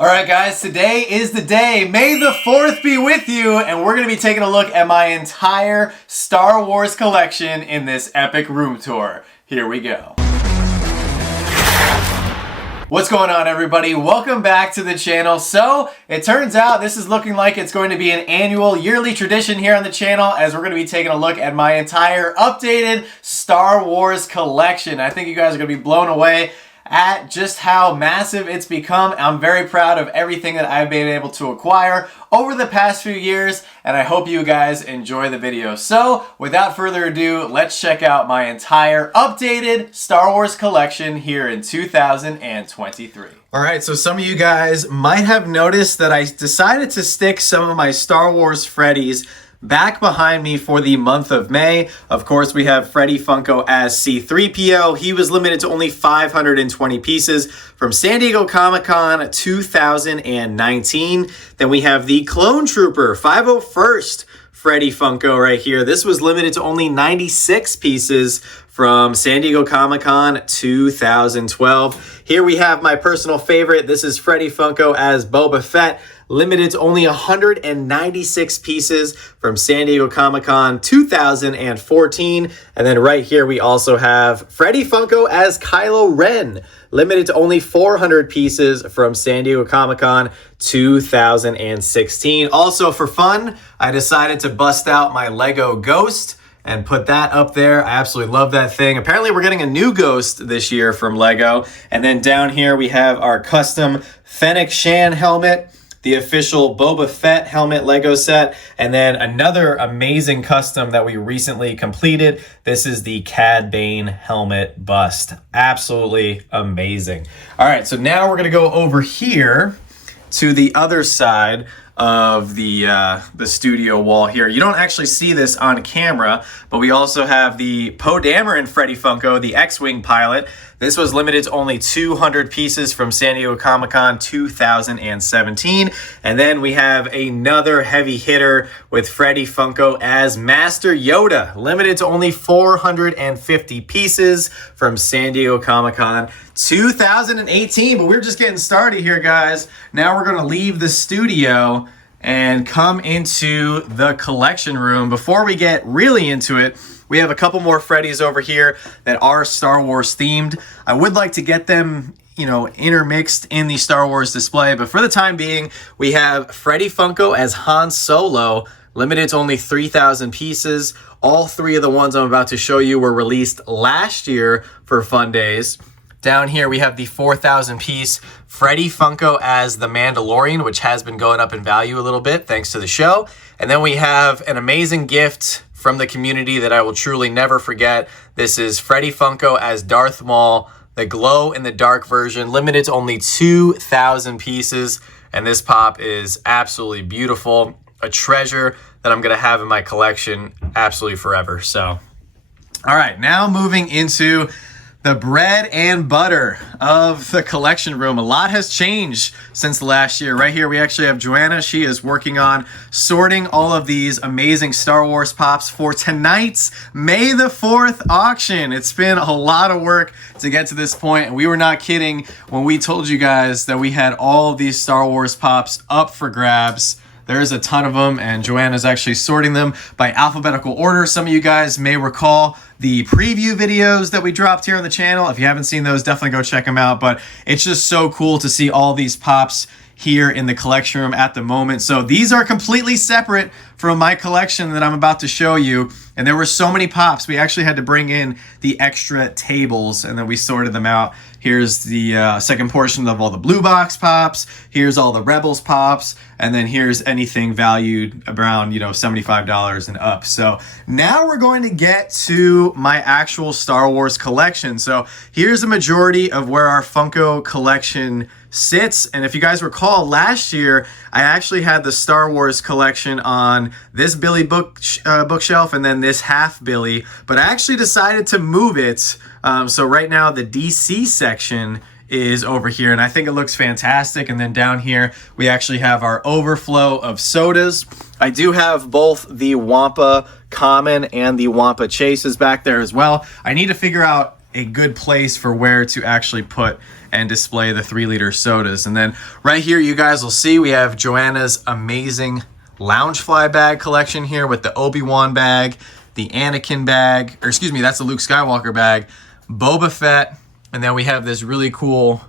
All right, guys, today is the day. May the 4th be with you, and we're going to be taking a look at my entire Star Wars collection in this epic room tour. Here we go. What's going on, everybody? Welcome back to the channel. So, it turns out this is looking like it's going to be an annual yearly tradition here on the channel, as we're going to be taking a look at my entire updated Star Wars collection. I think you guys are going to be blown away at just how massive it's become. I'm very proud of everything that I've been able to acquire over the past few years, and I hope you guys enjoy the video. So, without further ado, let's check out my entire updated Star Wars collection here in 2023. Alright, so some of you guys might have noticed that I decided to stick some of my Star Wars Freddies back behind me for the month of May. Of course, we have Freddy Funko as C-3PO. He was limited to only 520 pieces from San Diego Comic-Con 2019. Then we have the Clone Trooper 501st Freddy Funko right here. This was limited to only 96 pieces from San Diego Comic-Con 2012. Here we have my personal favorite. This is Freddy Funko as Boba Fett, limited to only 196 pieces from San Diego Comic-Con 2014. And then right here we also have Freddy Funko as Kylo Ren, limited to only 400 pieces from San Diego Comic-Con 2016. Also, for fun, I decided to bust out my Lego Ghost and put that up there. I absolutely love that thing. Apparently we're getting a new Ghost this year from Lego. And then down here we have our custom Fennec Shan helmet, the official Boba Fett helmet Lego set, and then another amazing custom that we recently completed. This is the Cad Bane helmet bust. Absolutely amazing. All right, so now we're gonna go over here to the other side of the studio wall here. You don't actually see this on camera, but we also have the Poe Dameron Freddy Funko, the X-Wing pilot. This was limited to only 200 pieces from San Diego Comic-Con 2017. And then we have another heavy hitter with Freddy Funko as Master Yoda, limited to only 450 pieces from San Diego Comic-Con 2018. But we're just getting started here, guys. Now we're gonna leave the studio and come into the collection room. Before we get really into it, we have a couple more Freddies over here that are Star Wars themed. I would like to get them, intermixed in the Star Wars display, but for the time being, we have Freddy Funko as Han Solo, limited to only 3,000 pieces. All three of the ones I'm about to show you were released last year for Fun Days. Down here, we have the 4,000 piece Freddy Funko as the Mandalorian, which has been going up in value a little bit thanks to the show. And then we have an amazing gift from the community that I will truly never forget. This is Freddy Funko as Darth Maul, the glow-in-the-dark version, limited to only 2,000 pieces. And this pop is absolutely beautiful, a treasure that I'm going to have in my collection absolutely forever. So, all right, now moving into the bread and butter of the collection room. A lot has changed since last year. Right here we actually have Joanna. She is working on sorting all of these amazing Star Wars pops for tonight's May the 4th auction. It's been a lot of work to get to this point, and we were not kidding when we told you guys that we had all of these Star Wars pops up for grabs. There's a ton of them, and Joanna's actually sorting them by alphabetical order. Some of you guys may recall the preview videos that we dropped here on the channel. If you haven't seen those, definitely go check them out. But it's just so cool to see all these pops here in the collection room at the moment. So these are completely separate from my collection that I'm about to show you. And there were so many pops, we actually had to bring in the extra tables, and then we sorted them out. Here's the second portion of all the blue box pops. Here's all the Rebels pops. And then here's anything valued around, $75 and up. So now we're going to get to my actual Star Wars collection. So here's the majority of where our Funko collection sits. And if you guys recall, last year, I actually had the Star Wars collection on this Billy bookshelf and then this half Billy. But I actually decided to move it. So right now, the DC section is over here, and I think it looks fantastic. And then down here, we actually have our overflow of sodas. I do have both the Wampa Common and the Wampa Chases back there as well. I need to figure out a good place for where to actually put and display the 3-liter sodas. And then right here, you guys will see we have Joanna's amazing Loungefly bag collection here with the Obi-Wan bag, the Anakin bag, or excuse me, that's the Luke Skywalker bag, Boba Fett, and then we have this really cool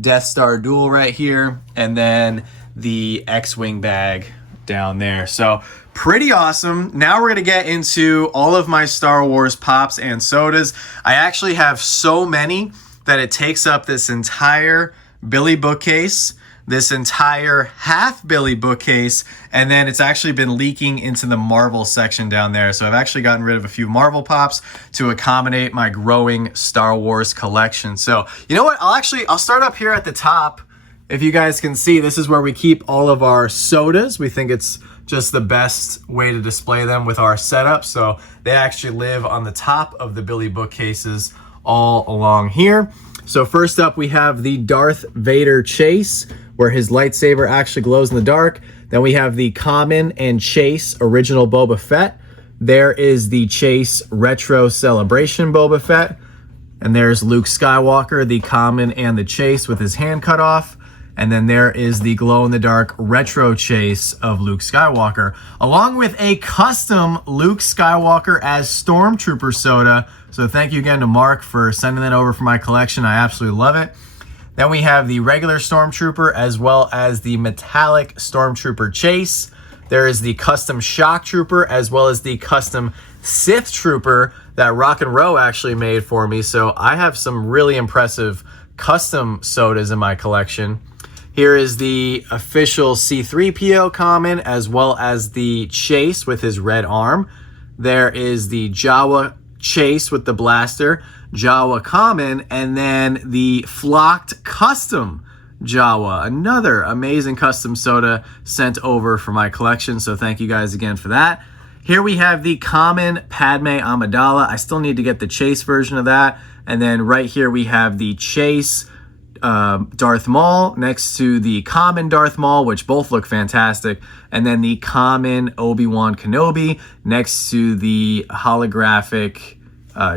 Death Star duel right here, and then the X-Wing bag down there. So pretty awesome. Now we're going to get into all of my Star Wars pops and sodas. I actually have so many that it takes up this entire Billy bookcase, this entire half Billy bookcase, and then it's actually been leaking into the Marvel section down there. So I've actually gotten rid of a few Marvel pops to accommodate my growing Star Wars collection. So you know what? I'll start up here at the top. If you guys can see, this is where we keep all of our sodas. We think it's just the best way to display them with our setup. So they actually live on the top of the Billy bookcases all along here. So first up, we have the Darth Vader Chase, where his lightsaber actually glows in the dark. Then we have the Common and Chase Original Boba Fett. There is the Chase Retro Celebration Boba Fett. And there's Luke Skywalker, the Common and the Chase with his hand cut off. And then there is the glow-in-the-dark retro chase of Luke Skywalker, along with a custom Luke Skywalker as Stormtrooper soda. So thank you again to Mark for sending that over for my collection. I absolutely love it. Then we have the regular Stormtrooper as well as the metallic Stormtrooper chase. There is the custom Shock Trooper as well as the custom Sith Trooper that Rock and Row actually made for me. So I have some really impressive custom sodas in my collection. Here is the official C-3PO Common as well as the Chase with his red arm. There is the Jawa Chase with the blaster, Jawa Common, and then the Flocked Custom Jawa, another amazing custom soda sent over for my collection. So thank you guys again for that. Here we have the Common Padme Amidala. I still need to get the Chase version of that. And then right here we have the Chase Darth Maul next to the Common Darth Maul, which both look fantastic, and then the Common Obi-Wan Kenobi next to the holographic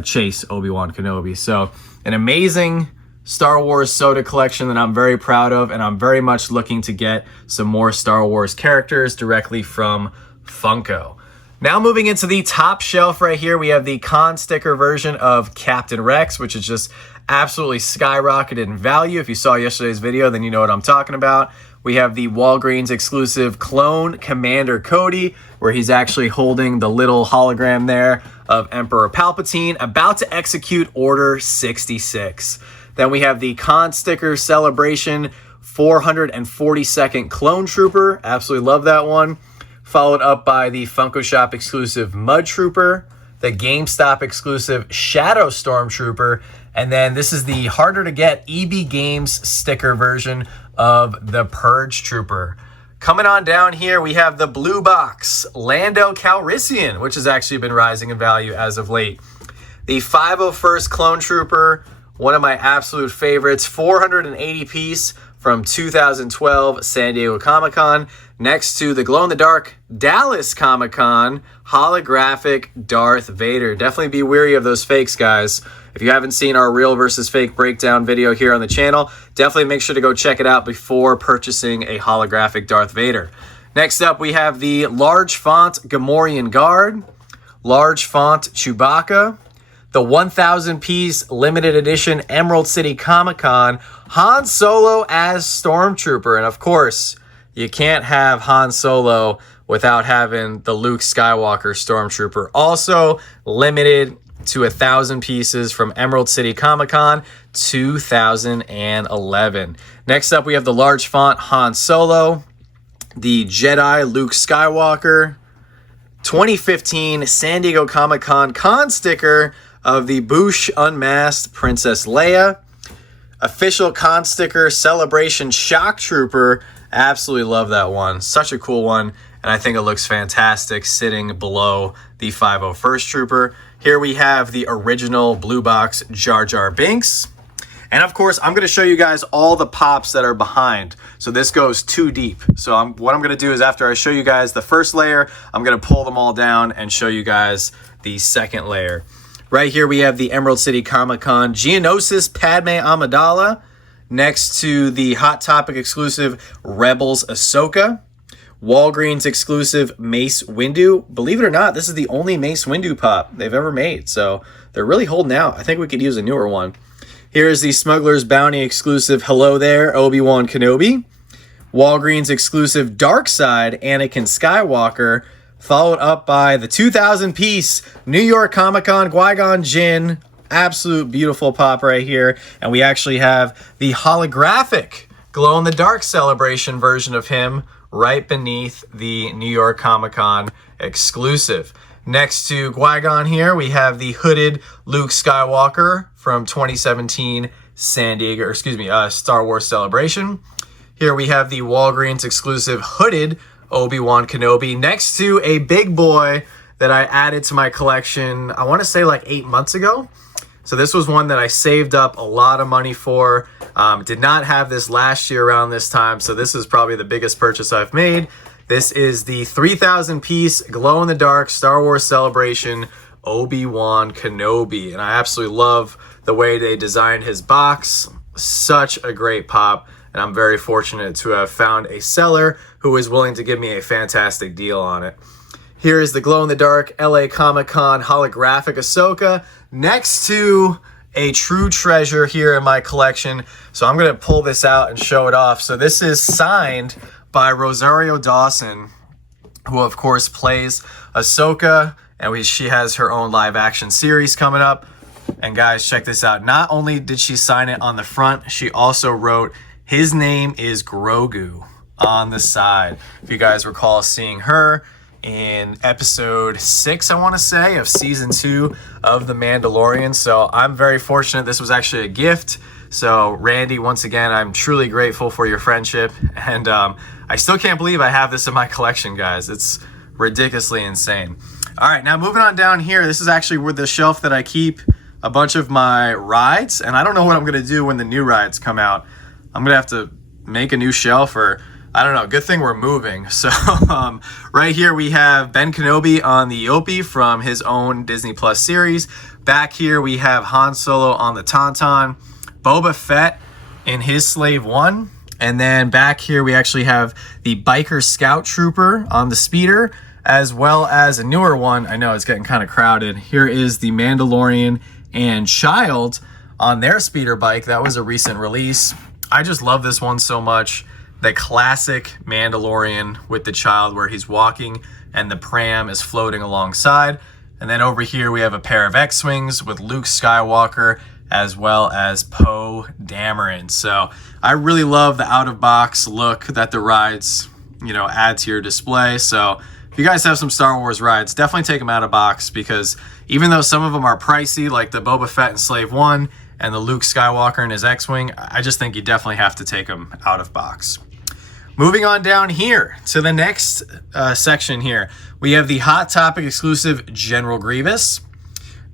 Chase Obi-Wan Kenobi. So an amazing Star Wars soda collection that I'm very proud of, and I'm very much looking to get some more Star Wars characters directly from Funko. Now moving into the top shelf right here, we have the con sticker version of Captain Rex, which is just absolutely skyrocketed in value. If you saw yesterday's video, then you know what I'm talking about. We have the Walgreens exclusive clone Commander Cody, where he's actually holding the little hologram there of Emperor Palpatine, about to execute Order 66. Then we have the con sticker celebration 442nd Clone Trooper. Absolutely love that one. Followed up by the Funko Shop exclusive Mud Trooper, the GameStop exclusive Shadow Stormtrooper, and then this is the harder to get EB Games sticker version of the Purge Trooper. Coming on down here, we have the blue box Lando Calrissian, which has actually been rising in value as of late. The 501st Clone Trooper, one of my absolute favorites, 480 piece from 2012 San Diego Comic-Con, next to the glow-in-the-dark Dallas Comic-Con holographic Darth Vader. Definitely be wary of those fakes, guys. If you haven't seen our real versus fake breakdown video here on the channel, definitely make sure to go check it out before purchasing a holographic Darth Vader. Next up, we have the large font Gamorrean Guard, large font Chewbacca, the 1,000 piece limited edition Emerald City Comic-Con Han Solo as Stormtrooper. And of course, you can't have Han Solo without having the Luke Skywalker Stormtrooper. Also limited to 1,000 pieces from Emerald City Comic-Con 2011. Next up, we have the large font Han Solo, the Jedi Luke Skywalker, 2015 San Diego Comic-Con con sticker of the Bouche Unmasked Princess Leia, official con sticker Celebration Shock Trooper. Absolutely love that one. Such a cool one, and I think it looks fantastic sitting below the 501st Trooper. Here we have the original blue box Jar Jar Binks. And of course, I'm going to show you guys all the pops that are behind. So this goes too deep. So what I'm going to do is after I show you guys the first layer, I'm going to pull them all down and show you guys the second layer. Right here we have the Emerald City Comic Con Geonosis Padme Amidala, next to the Hot Topic exclusive Rebels Ahsoka. Walgreens exclusive Mace Windu. Believe it or not, this is the only Mace Windu pop they've ever made, so they're really holding out. I think we could use a newer one. Here is the Smuggler's Bounty exclusive Hello There, Obi-Wan Kenobi. Walgreens exclusive Darkside Anakin Skywalker, followed up by the 2,000-piece New York Comic-Con Qui-Gon Jinn. Absolute beautiful pop right here. And we actually have the holographic glow-in-the-dark celebration version of him right beneath the New York Comic-Con exclusive. Next to Qui-Gon here, we have the hooded Luke Skywalker from 2017 Star Wars Celebration. Here we have the Walgreens exclusive hooded Obi-Wan Kenobi next to a big boy that I added to my collection, I want to say like 8 months ago. So this was one that I saved up a lot of money for. Did not have this last year around this time, so this is probably the biggest purchase I've made. This is the 3,000-piece glow-in-the-dark Star Wars Celebration Obi-Wan Kenobi, and I absolutely love the way they designed his box. Such a great pop, and I'm very fortunate to have found a seller who is willing to give me a fantastic deal on it. Here is the glow-in-the-dark LA Comic-Con holographic Ahsoka next to a true treasure here in my collection. So I'm going to pull this out and show it off. So this is signed by Rosario Dawson, who of course plays Ahsoka, and she has her own live action series coming up. And guys, check this out. Not only did she sign it on the front, she also wrote, "His name is Grogu" on the side. If you guys recall seeing her in episode 6, I want to say, of season 2 of The Mandalorian. So I'm very fortunate. This was actually a gift. So Randy, once again, I'm truly grateful for your friendship. And I still can't believe I have this in my collection, guys. It's ridiculously insane. All right, now moving on down here. This is actually where the shelf that I keep a bunch of my rides. And I don't know what I'm going to do when the new rides come out. I'm going to have to make a new shelf, or I don't know. Good thing we're moving. So right here we have Ben Kenobi on the Yopi from his own Disney Plus series. Back here we have Han Solo on the Tauntaun, Boba Fett in his Slave One, and then back here we actually have the Biker Scout Trooper on the speeder, as well as a newer one. I know it's getting kind of crowded. Here is the Mandalorian and Child on their speeder bike. That was a recent release. I just love this one so much. The classic Mandalorian with the child where he's walking and the pram is floating alongside. And then over here we have a pair of X-Wings with Luke Skywalker as well as Poe Dameron. So I really love the out-of-box look that the rides, add to your display. So if you guys have some Star Wars rides, definitely take them out of box, because even though some of them are pricey, like the Boba Fett and Slave One and the Luke Skywalker and his X-Wing, I just think you definitely have to take them out of box. Moving on down here to the next section here, we have the Hot Topic exclusive General Grievous,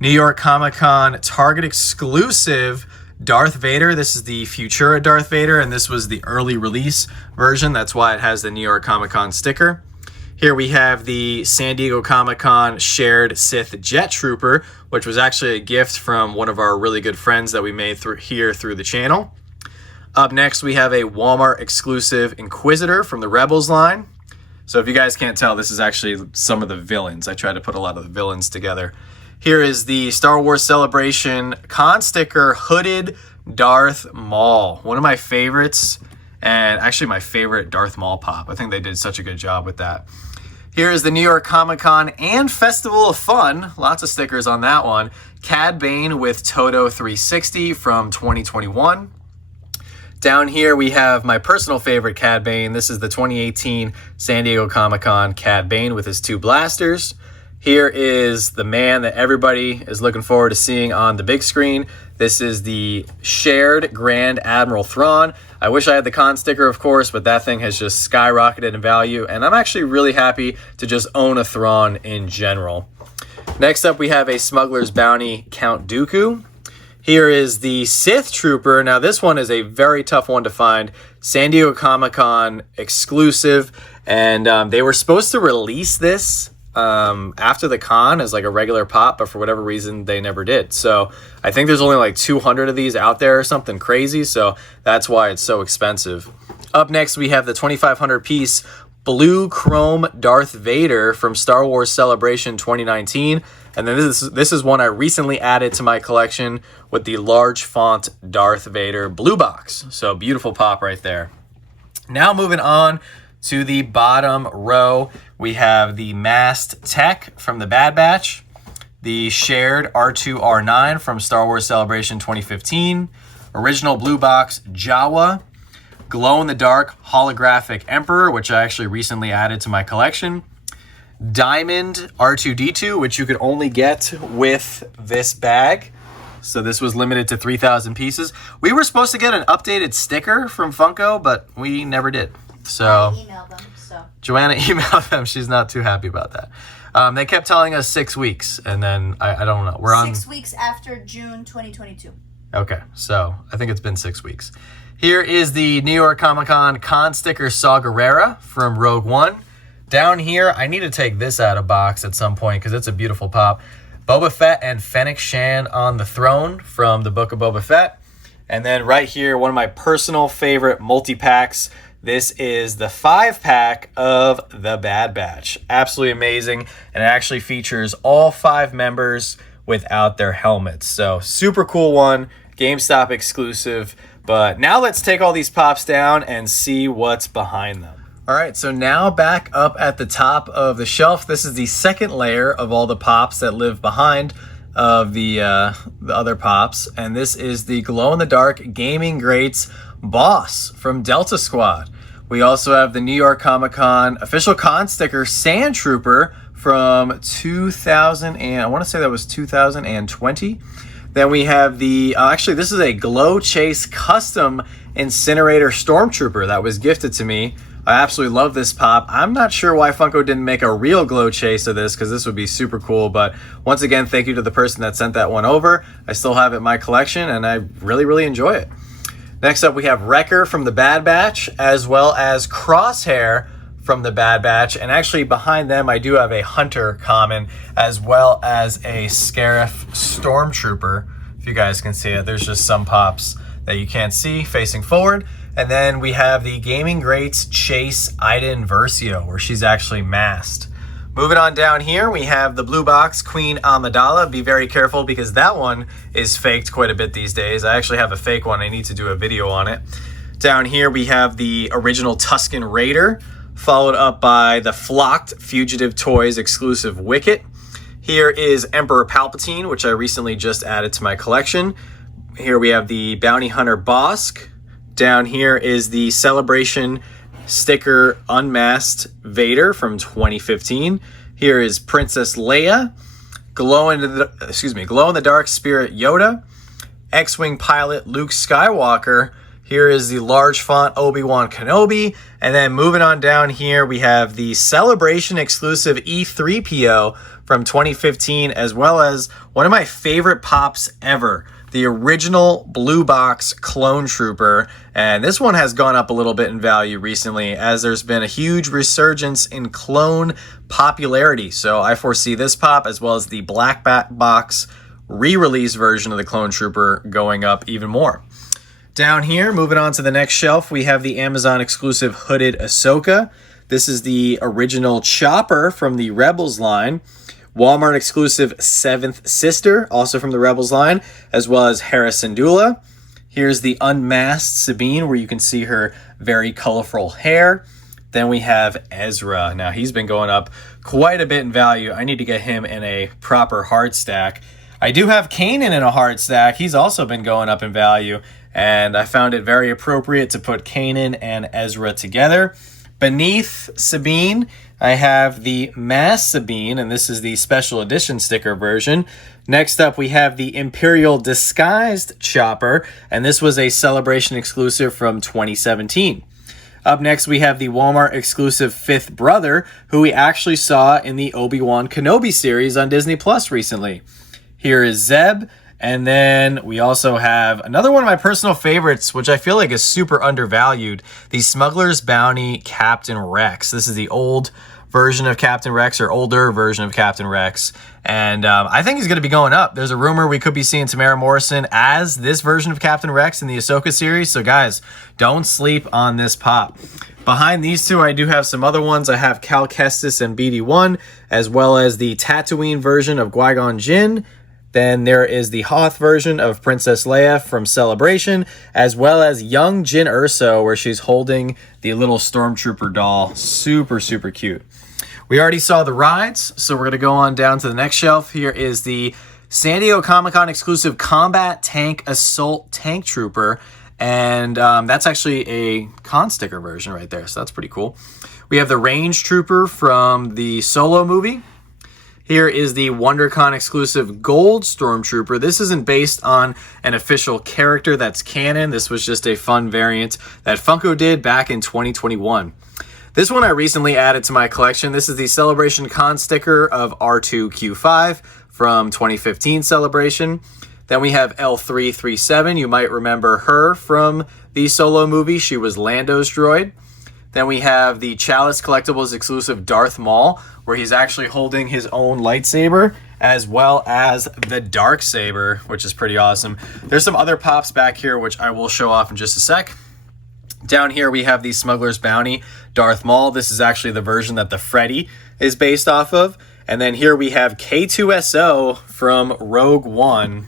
New York Comic-Con Target exclusive Darth Vader. This is the Futura Darth Vader, and this was the early release version. That's why it has the New York Comic-Con sticker. Here we have the San Diego Comic-Con shared Sith Jet Trooper, which was actually a gift from one of our really good friends that we made through the channel. Up next, we have a Walmart exclusive Inquisitor from the Rebels line. So if you guys can't tell, this is actually some of the villains. I tried to put a lot of the villains together. Here is the Star Wars Celebration con sticker hooded Darth Maul. One of my favorites, and actually my favorite Darth Maul pop. I think they did such a good job with that. Here is the New York Comic-Con and Festival of Fun. Lots of stickers on that one. Cad Bane with Toto 360 from 2021. Down here we have my personal favorite Cad Bane. This is the 2018 San Diego Comic-Con Cad Bane with his 2 blasters. Here is the man that everybody is looking forward to seeing on the big screen. This is the shared Grand Admiral Thrawn. I wish I had the con sticker, of course, but that thing has just skyrocketed in value, and I'm actually really happy to just own a Thrawn in general. Next up, we have a Smuggler's Bounty Count Dooku. Here is the Sith Trooper. Now, this one is a very tough one to find. San Diego Comic-Con exclusive, and they were supposed to release this after the con as like a regular pop, but for whatever reason they never did. So I think there's only like 200 of these out there or something crazy, so that's why it's so expensive. Up next we have the 2500 piece blue chrome Darth Vader from Star Wars Celebration 2019. And then this is one I recently added to my collection with the large font Darth Vader blue box. So beautiful pop right there. Now moving on to the bottom row, we have the masked Tech from the Bad Batch, the shared R2-R9 from Star Wars Celebration 2015, original blue box Jawa, glow-in-the-dark holographic Emperor, which I actually recently added to my collection, diamond R2-D2, which you could only get with this bag. So this was limited to 3,000 pieces. We were supposed to get an updated sticker from Funko, but we never did. So I emailed them, Joanna emailed them. She's not too happy about that. They kept telling us 6 weeks, and then I don't know. We're on 6 weeks after June 2022. Okay, so I think it's been 6 weeks. Here is the New York Comic Con sticker Saw Gerrera from Rogue One. Down here, I need to take this out of box at some point because it's a beautiful pop. Boba Fett and Fennec Shan on the throne from the Book of Boba Fett. And then right here, one of my personal favorite multi-packs. This is the 5-pack of the Bad Batch. Absolutely amazing. And it actually features all 5 members without their helmets. So super cool one, GameStop exclusive. But now let's take all these pops down and see what's behind them. All right, so now back up at the top of the shelf. This is the second layer of all the pops that live behind of the other pops. And this is the glow-in-the-dark Gaming Greats Boss from Delta Squad. We also have the New York Comic Con official con sticker Sand Trooper from 2000, and I want to say that was 2020. Then we have the, actually this is a Glow Chase custom Incinerator Stormtrooper that was gifted to me. I absolutely love this pop. I'm not sure why Funko didn't make a real Glow Chase of this because this would be super cool. But once again, thank you to the person that sent that one over. I still have it in my collection and I really, really enjoy it. Next up, we have Wrecker from the Bad Batch as well as Crosshair from the Bad Batch. And actually behind them, I do have a Hunter common as well as a Scarif Stormtrooper. If you guys can see it, there's just some pops that you can't see facing forward. And then we have the Gaming Greats Chase Iden Versio, where she's actually masked. Moving on down here, we have the blue box Queen Amidala. Be very careful because that one is faked quite a bit these days. I actually have a fake one. I need to do a video on it. Down here, we have the original Tusken Raider, followed up by the Flocked Fugitive Toys exclusive Wicket. Here is Emperor Palpatine, which I recently just added to my collection. Here we have the Bounty Hunter Bosk. Down here is the Celebration sticker Unmasked Vader from 2015. Here is Princess Leia, glow in the dark Spirit Yoda, X-Wing pilot Luke Skywalker. Here is the large font Obi-Wan Kenobi. And then moving on down here, we have the Celebration exclusive E3PO from 2015, as well as one of my favorite pops ever, the original blue box Clone Trooper. And this one has gone up a little bit in value recently as there's been a huge resurgence in clone popularity. So I foresee this pop as well as the black box re-release version of the Clone Trooper going up even more. Down here, moving on to the next shelf, we have the Amazon exclusive hooded Ahsoka. This is the original Chopper from the Rebels line. Walmart exclusive Seventh Sister, also from the Rebels line, as well as Hera Syndulla. Here's the unmasked Sabine, where you can see her very colorful hair. Then we have Ezra. Now, he's been going up quite a bit in value. I need to get him in a proper hard stack. I do have Kanan in a hard stack. He's also been going up in value, and I found it very appropriate to put Kanan and Ezra together. Beneath Sabine, I have the Mass Sabine, and this is the special edition sticker version. Next up, we have the Imperial Disguised Chopper, and this was a Celebration exclusive from 2017. Up next, we have the Walmart exclusive Fifth Brother, who we actually saw in the Obi-Wan Kenobi series on Disney Plus recently. Here is Zeb, and then we also have another one of my personal favorites, which I feel like is super undervalued, the Smuggler's Bounty Captain Rex. This is the old version of Captain Rex or older version of Captain Rex. And I think he's going to be going up. There's a rumor we could be seeing Tamara Morrison as this version of Captain Rex in the Ahsoka series. So guys, don't sleep on this pop. Behind these two, I do have some other ones. I have Cal Kestis and BD1, as well as the Tatooine version of Qui-Gon Jinn. Then there is the Hoth version of Princess Leia from Celebration, as well as young Jyn Erso, where she's holding the little Stormtrooper doll. Super, super cute. We already saw the rides, so we're going to go on down to the next shelf. Here is the San Diego Comic-Con exclusive Combat Tank Assault Tank Trooper, and that's actually a con sticker version right there, so that's pretty cool. We have the Range Trooper from the Solo movie. Here is the WonderCon exclusive Gold Stormtrooper. This isn't based on an official character that's canon. This was just a fun variant that Funko did back in 2021. This one I recently added to my collection. This is the Celebration Con sticker of R2-Q5 from 2015 Celebration. Then we have L337. You might remember her from the Solo movie. She was Lando's droid. Then we have the Chalice Collectibles exclusive Darth Maul, where he's actually holding his own lightsaber, as well as the Darksaber, which is pretty awesome. There's some other pops back here, which I will show off in just a sec. Down here, we have the Smuggler's Bounty Darth Maul. This is actually the version that the Freddy is based off of. And then here we have K2SO from Rogue One.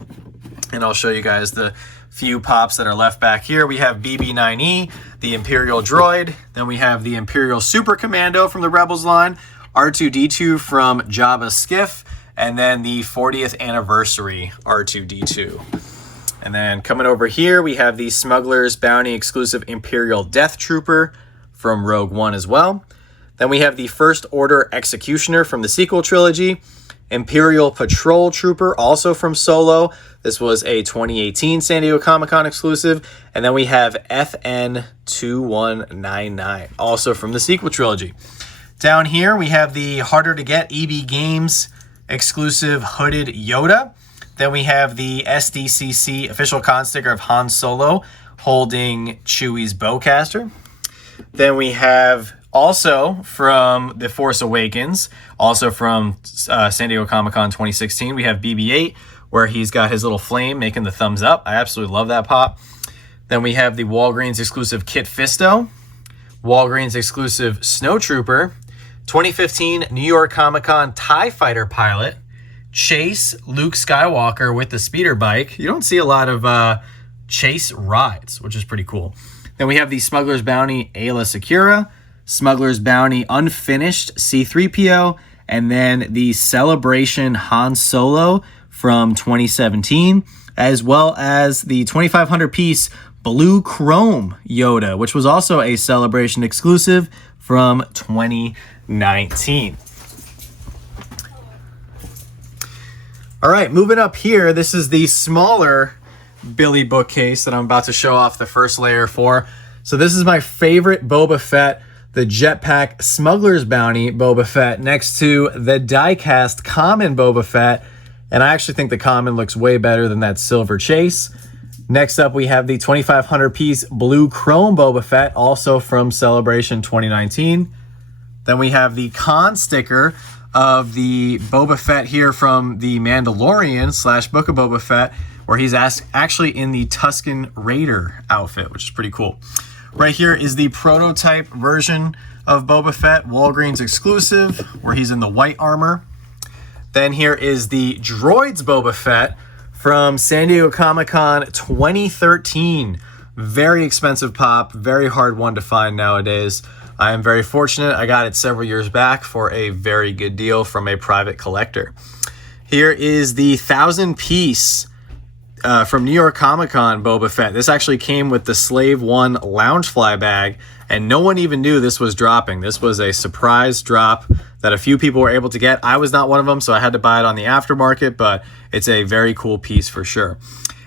And I'll show you guys the few pops that are left back here. We have BB-9E, the Imperial Droid. Then we have the Imperial Super Commando from the Rebels line, R2-D2 from Jabba's Skiff, and then the 40th anniversary R2-D2. And then coming over here, we have the Smuggler's Bounty exclusive Imperial Death Trooper from Rogue One as well. Then we have the First Order Executioner from the sequel trilogy, Imperial Patrol Trooper, also from Solo. This was a 2018 San Diego Comic-Con exclusive. And then we have FN2199, also from the sequel trilogy. Down here, we have the harder to get EB Games exclusive hooded Yoda. Then we have the SDCC official con sticker of Han Solo holding Chewie's bowcaster. Then we have also from The Force Awakens, also from San Diego Comic-Con 2016, we have BB-8, where he's got his little flame making the thumbs up. I absolutely love that pop. Then we have the Walgreens exclusive Kit Fisto, Walgreens exclusive Snowtrooper, 2015 New York Comic-Con TIE Fighter pilot, Chase Luke Skywalker with the speeder bike. You don't see a lot of Chase rides, which is pretty cool. Then we have the Smuggler's Bounty Ayla Secura, Smuggler's Bounty Unfinished C-3PO, and then the Celebration Han Solo from 2017, as well as the 2,500 piece Blue Chrome Yoda, which was also a Celebration exclusive from 2019. All right, moving up here, this is the smaller Billy bookcase that I'm about to show off the first layer for. So this is my favorite Boba Fett, the Jetpack Smuggler's Bounty Boba Fett, next to the die-cast Common Boba Fett. And I actually think the Common looks way better than that Silver Chase. Next up, we have the 2,500 piece Blue Chrome Boba Fett, also from Celebration 2019. Then we have the con sticker of the Boba Fett here from the Mandalorian / Book of Boba Fett, where he's actually in the Tusken Raider outfit, which is pretty cool. Right here is the prototype version of Boba Fett, Walgreens exclusive, where he's in the white armor. Then here is the Droids Boba Fett from San Diego Comic-Con 2013. Very expensive pop, very hard one to find nowadays. I am very fortunate. I got it several years back for a very good deal from a private collector. Here is the 1,000 piece from New York Comic-Con Boba Fett. This actually came with the Slave One Loungefly bag, and no one even knew this was dropping. This was a surprise drop that a few people were able to get. I was not one of them, so I had to buy it on the aftermarket, but it's a very cool piece for sure.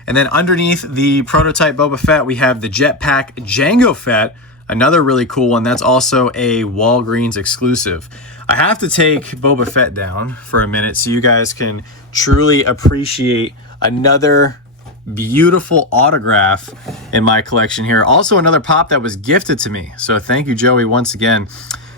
And then underneath the prototype Boba Fett, we have the Jetpack Jango Fett, another really cool one. That's also a Walgreens exclusive. I have to take Boba Fett down for a minute so you guys can truly appreciate another beautiful autograph in my collection here. Also another pop that was gifted to me. So thank you, Joey, once again.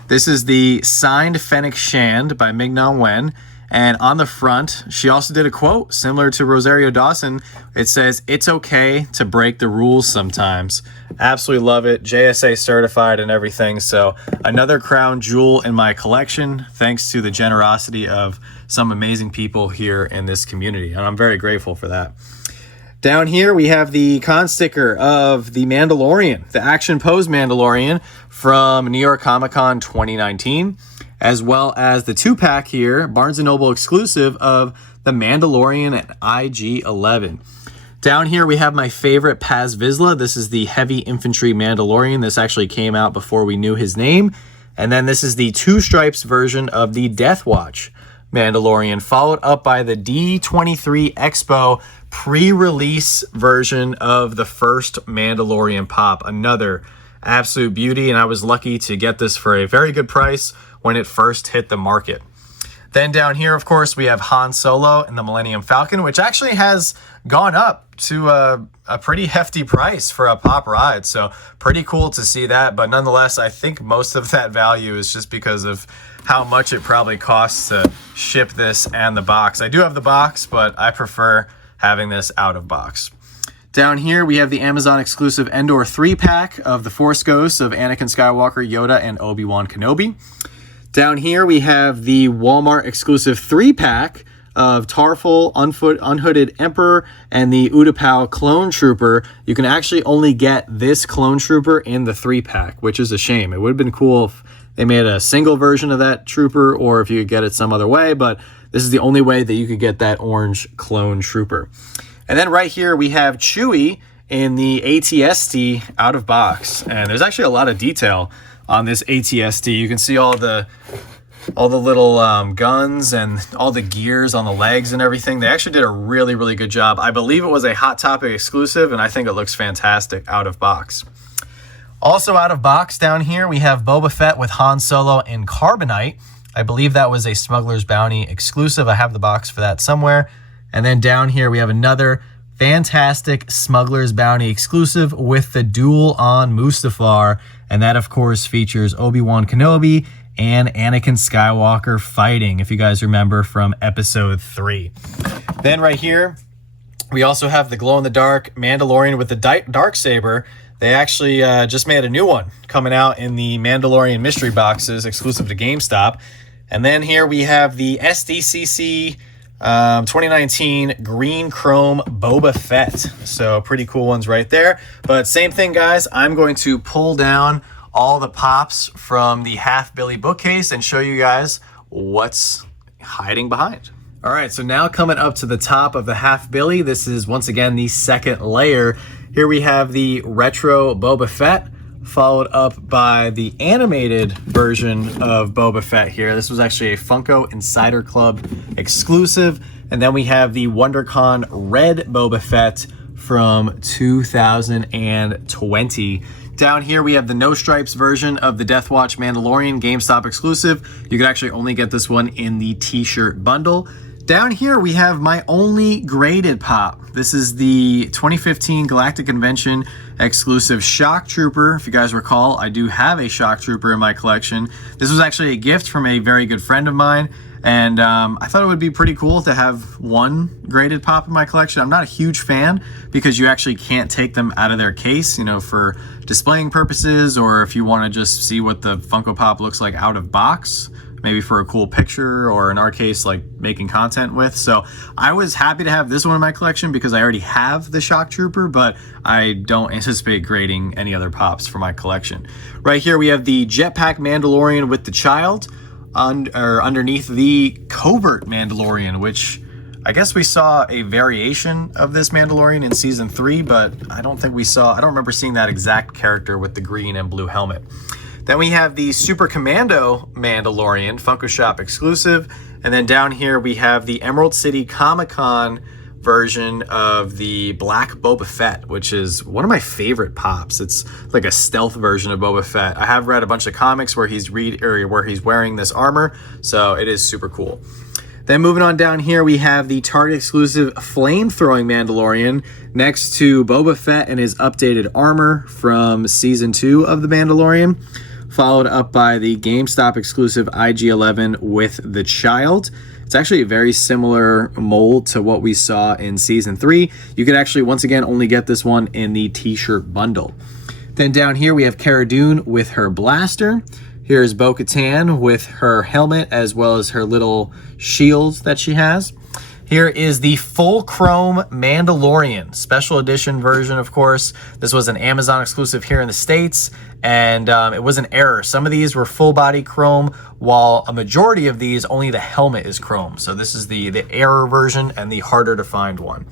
This is the signed Fennec Shand by Mignon Wen. And on the front, she also did a quote similar to Rosario Dawson. It says, "It's okay to break the rules sometimes." Absolutely love it. JSA certified and everything. So another crown jewel in my collection, thanks to the generosity of some amazing people here in this community. And I'm very grateful for that. Down here, we have the con sticker of the Mandalorian, the Action Pose Mandalorian from New York Comic Con 2019. As well as the 2-pack here, Barnes & Noble exclusive of The Mandalorian at IG-11. Down here, we have my favorite Paz Vizsla. This is the Heavy Infantry Mandalorian. This actually came out before we knew his name. And then this is the 2 stripes version of the Death Watch Mandalorian, followed up by the D23 Expo pre-release version of the first Mandalorian pop. Another absolute beauty, and I was lucky to get this for a very good price when it first hit the market. Then down here, of course, we have Han Solo and the Millennium Falcon, which actually has gone up to a pretty hefty price for a pop ride. So pretty cool to see that. But nonetheless, I think most of that value is just because of how much it probably costs to ship this and the box. I do have the box, but I prefer having this out of box. Down here, we have the Amazon exclusive Endor 3-pack of the Force Ghosts of Anakin Skywalker, Yoda, and Obi-Wan Kenobi. Down here, we have the Walmart exclusive 3-pack of Tarful, Unhooded Emperor, and the Utapau Clone Trooper. You can actually only get this Clone Trooper in the 3-pack, which is a shame. It would have been cool if they made a single version of that Trooper, or if you could get it some other way, but this is the only way that you could get that orange Clone Trooper. And then right here, we have Chewie in the ATST out of box. And there's actually a lot of detail on this ATST. You can see all the little guns and all the gears on the legs and everything. They actually did a really, really good job. I believe it was a Hot Topic exclusive, and I think it looks fantastic out of box. Also out of box down here, we have Boba Fett with Han Solo in Carbonite. I believe that was a Smuggler's Bounty exclusive. I have the box for that somewhere. And then down here, we have another fantastic Smuggler's Bounty exclusive with the duel on Mustafar. And that, of course, features Obi-Wan Kenobi and Anakin Skywalker fighting, if you guys remember from episode 3. Then right here, we also have the glow-in-the-dark Mandalorian with the Darksaber. They actually just made a new one coming out in the Mandalorian mystery boxes exclusive to GameStop. And then here we have the SDCC 2019 Green Chrome Boba Fett. So pretty cool ones right there. But same thing, guys. I'm going to pull down all the pops from the Half Billy bookcase and show you guys what's hiding behind. All right, so now coming up to the top of the Half Billy, this is once again the second layer. Here we have the retro Boba Fett, followed up by the animated version of Boba Fett here. This was actually a Funko Insider Club exclusive. And then we have the WonderCon Red Boba Fett from 2020. Down here, we have the No Stripes version of the Death Watch Mandalorian GameStop exclusive. You can actually only get this one in the t-shirt bundle. Down here, we have my only graded pop. This is the 2015 Galactic Convention exclusive Shock Trooper. If you guys recall, I do have a Shock Trooper in my collection. This was actually a gift from a very good friend of mine, and I thought it would be pretty cool to have one graded pop in my collection. I'm not a huge fan because you actually can't take them out of their case, you know, for displaying purposes, or if you want to just see what the Funko Pop looks like out of box, maybe for a cool picture, or in our case, like making content with. So I was happy to have this one in my collection because I already have the Shock Trooper, but I don't anticipate grading any other pops for my collection. Right here, we have the Jetpack Mandalorian with the child, underneath the Covert Mandalorian, which I guess we saw a variation of this Mandalorian in season 3, but I don't remember seeing that exact character with the green and blue helmet. Then we have the Super Commando Mandalorian, Funko Shop exclusive. And then down here we have the Emerald City Comic-Con version of the Black Boba Fett, which is one of my favorite pops. It's like a stealth version of Boba Fett. I have read a bunch of comics where he's wearing this armor, so it is super cool. Then moving on down here, we have the Target exclusive Flame-Throwing Mandalorian next to Boba Fett and his updated armor from season 2 of The Mandalorian, followed up by the GameStop exclusive IG-11 with the child. It's actually a very similar mold to what we saw in Season 3. You could actually, once again, only get this one in the t-shirt bundle. Then down here, we have Cara Dune with her blaster. Here's Bo-Katan with her helmet, as well as her little shields that she has. Here is the full chrome Mandalorian, special edition version, of course. This was an Amazon exclusive here in the States, and it was an error. Some of these were full body chrome, while a majority of these, only the helmet is chrome. So this is the error version and the harder to find one.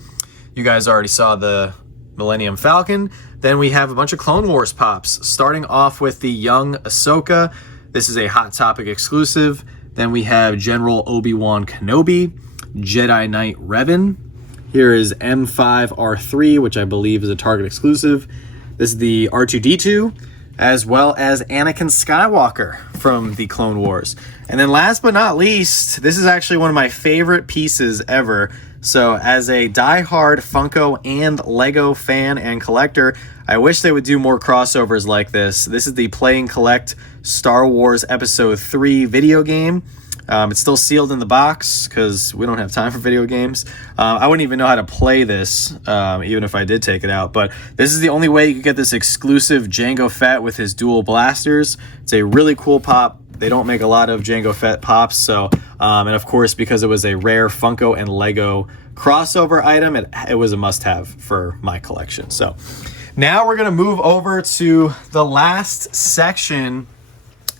You guys already saw the Millennium Falcon. Then we have a bunch of Clone Wars pops, starting off with the young Ahsoka. This is a Hot Topic exclusive. Then we have General Obi-Wan Kenobi, Jedi Knight Revan. Here is M5R3, which I believe is a Target exclusive. This is the R2-D2, as well as Anakin Skywalker from the Clone Wars. And then last but not least, this is actually one of my favorite pieces ever. So as a die-hard Funko and Lego fan and collector, I wish they would do more crossovers like this. This is the Play and Collect Star Wars Episode 3 video game. It's still sealed in the box because we don't have time for video games. I wouldn't even know how to play this, even if I did take it out. But this is the only way you could get this exclusive Jango Fett with his dual blasters. It's a really cool pop. They don't make a lot of Jango Fett pops. So, and of course, because it was a rare Funko and Lego crossover item, it was a must-have for my collection. So now we're going to move over to the last section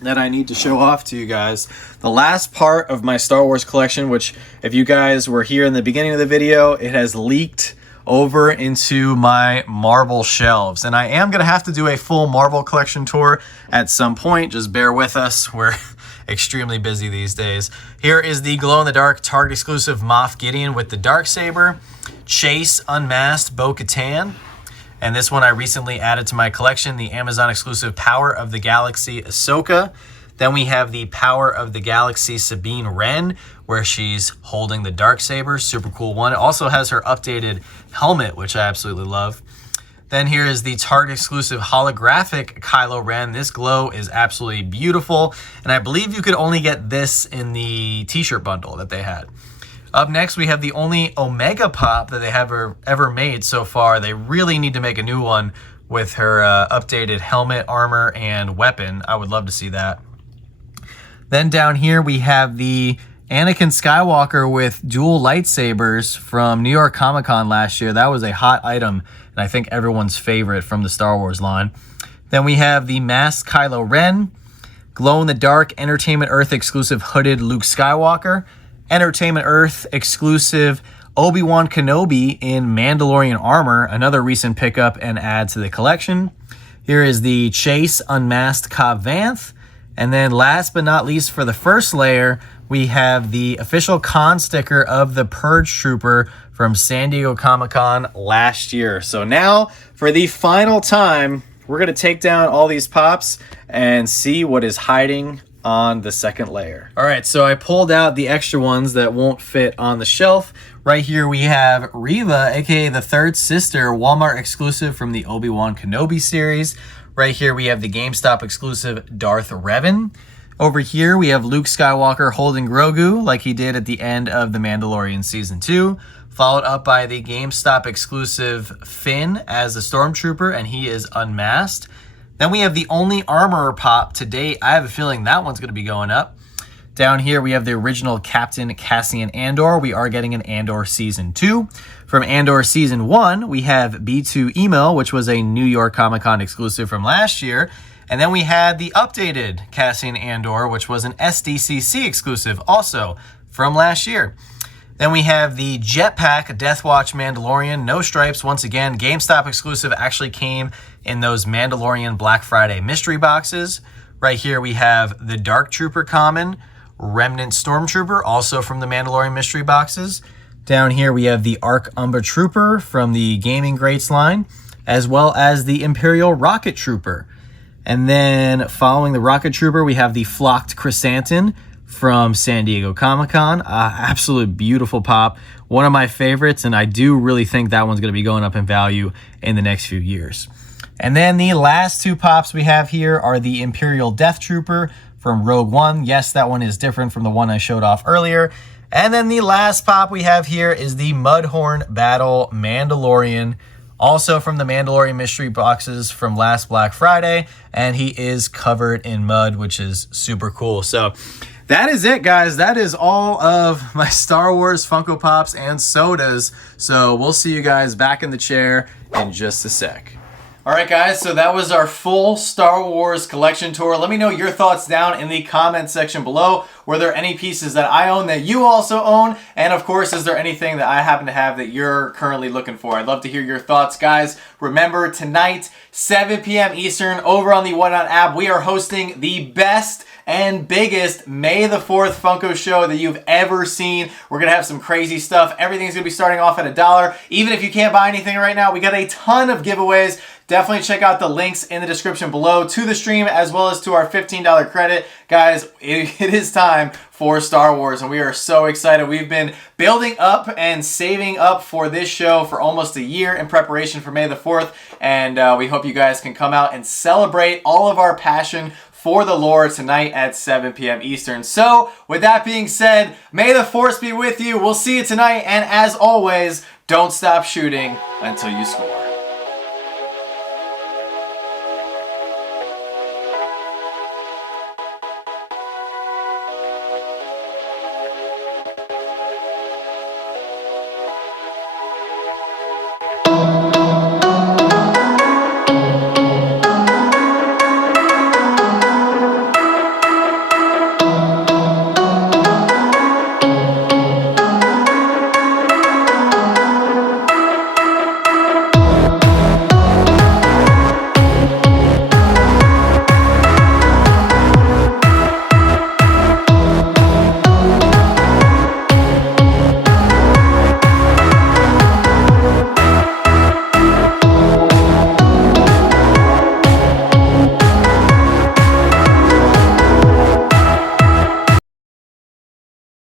that I need to show off to you guys. The last part of my Star Wars collection, which if you guys were here in the beginning of the video, it has leaked over into my Marvel shelves. And I am going to have to do a full Marvel collection tour at some point. Just bear with us. We're extremely busy these days. Here is the glow-in-the-dark Target exclusive Moff Gideon with the Darksaber, Chase Unmasked Bo-Katan. And this one I recently added to my collection, the Amazon exclusive Power of the Galaxy Ahsoka. Then we have the Power of the Galaxy Sabine Wren, where she's holding the Darksaber. Super cool one. It also has her updated helmet, which I absolutely love. Then here is the Target exclusive holographic Kylo Ren. This glow is absolutely beautiful. And I believe you could only get this in the t-shirt bundle that they had. Up next, we have the only Omega Pop that they have ever made so far. They really need to make a new one with her updated helmet, armor, and weapon. I would love to see that. Then down here, we have the Anakin Skywalker with dual lightsabers from New York Comic Con last year. That was a hot item, and I think everyone's favorite from the Star Wars line. Then we have the masked Kylo Ren, glow-in-the-dark Entertainment Earth exclusive hooded Luke Skywalker, Entertainment Earth exclusive Obi-Wan Kenobi in Mandalorian armor, another recent pickup and add to the collection. Here is the Chase Unmasked Cobb Vanth. And then last but not least, for the first layer, we have the official con sticker of the Purge Trooper from San Diego Comic-Con last year. So now, for the final time, we're going to take down all these pops and see what is hiding on the second layer. All right, so I pulled out the extra ones that won't fit on the shelf. Right here we have Reva, aka the third sister, Walmart exclusive from the Obi-Wan Kenobi series. Right here we have the GameStop exclusive Darth Revan. Over here we have Luke Skywalker holding Grogu like he did at the end of The Mandalorian Season 2, followed up by the GameStop exclusive Finn as the Stormtrooper, and he is unmasked. Then we have the only Armorer pop to date. I have a feeling that one's going to be going up. Down here, we have the original Captain Cassian Andor. We are getting an Andor Season 2. From Andor Season 1, we have B2 Emo, which was a New York Comic-Con exclusive from last year. And then we had the updated Cassian Andor, which was an SDCC exclusive, also from last year. Then we have the Jetpack Death Watch Mandalorian, no stripes. Once again, GameStop exclusive, actually came in those Mandalorian Black Friday mystery boxes. Right here we have the Dark Trooper Common, Remnant Stormtrooper, also from the Mandalorian mystery boxes. Down here we have the Arc Umbra Trooper from the Gaming Greats line, as well as the Imperial Rocket Trooper. And then following the Rocket Trooper, we have the Flocked Chrysanthemum from San Diego Comic-Con. Absolute beautiful pop. One of my favorites, and I do really think that one's going to be going up in value in the next few years. And then the last two pops we have here are the Imperial Death Trooper from Rogue One. Yes, that one is different from the one I showed off earlier. And then the last pop we have here is the Mudhorn Battle Mandalorian, also from the Mandalorian mystery boxes from last Black Friday. And he is covered in mud, which is super cool. So that is it, guys. That is all of my Star Wars Funko Pops and sodas. So we'll see you guys back in the chair in just a sec. All right, guys, so that was our full Star Wars collection tour. Let me know your thoughts down in the comment section below. Were there any pieces that I own that you also own? And of course, is there anything that I happen to have that you're currently looking for? I'd love to hear your thoughts, guys. Remember, tonight, 7 p.m. Eastern, over on the Whatnot app, we are hosting the best and biggest May the 4th Funko show that you've ever seen. We're going to have some crazy stuff. Everything's going to be starting off at $1. Even if you can't buy anything right now, we got a ton of giveaways. Definitely check out the links in the description below to the stream as well as to our $15 credit. Guys, it is time for Star Wars and we are so excited. We've been building up and saving up for this show for almost a year in preparation for May the 4th. And we hope you guys can come out and celebrate all of our passion for the lore tonight at 7 p.m. Eastern. So, with that being said, may the Force be with you. We'll see you tonight. And as always, don't stop shooting until you score.